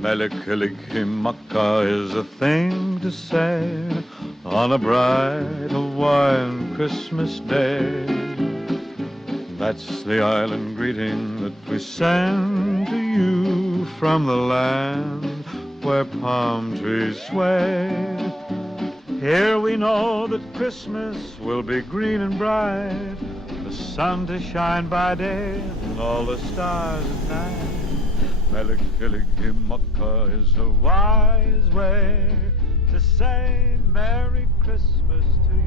Melikilikimaka is a thing to say on a bright Hawaiian Christmas day. That's the island greeting that we send to you from the land where palm trees sway. Here we know that Christmas will be green and bright, the sun to shine by day and all the stars at night. Melikilikimaka is a wise way to say Merry Christmas to you.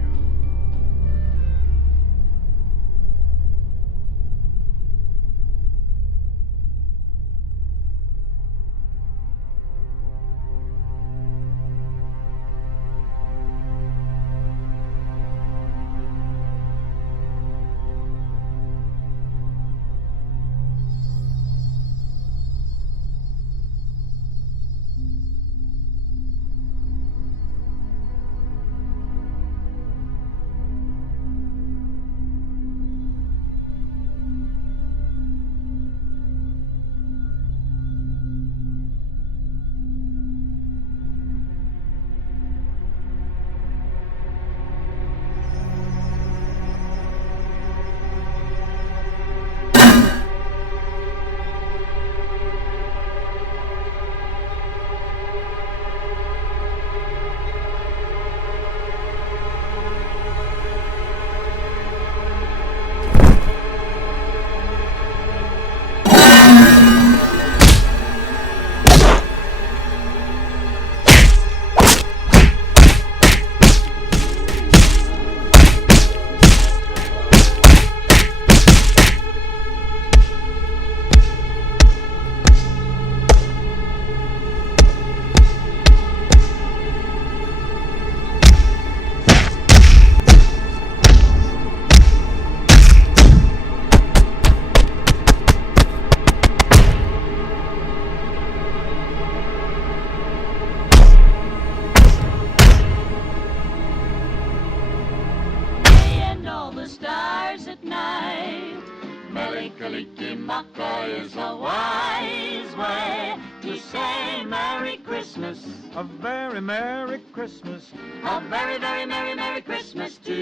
Stars at night. Melikilikimaka is a wise way to say Merry Christmas. A very Merry Christmas. A very, very Merry, Merry Christmas to